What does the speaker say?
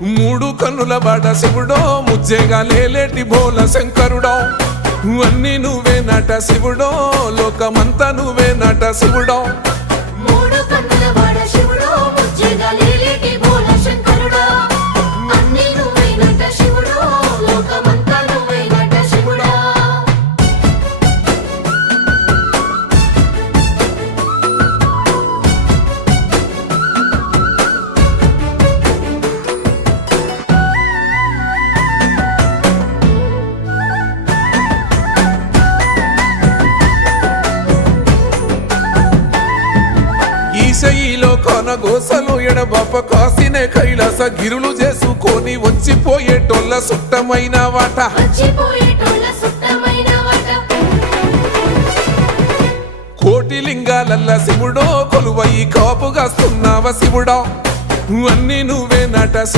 మూడు కన్నుల బాట శివుడో ముజ్జేగా లేలేటి బోల శంకరుడో అన్ని నువ్వే నట శివుడో లోకమంతా నువ్వే నట శివుడో మూడు కన్నుల బాట శివుడో ముజ్జేగా లేలేటి బోల శంకరుడో అన్ని నువ్వే నట శివుడో లోకమంతా నువ్వే నట శివుడో ఈశయిలో కొనగోసలు ఎడబాప కాసినే కైలాస గిరులు చేసుకొని వచ్చిపోయేటోళ్ళ సుట్టమైన వాట వచ్చిపోయేటోళ్ళ సుట్టమైన వాట కోటి లింగాలల్ల శివుడో కొలువయి కాపుగాస్తున్నావ శివుడా అన్ని నువ్వే నట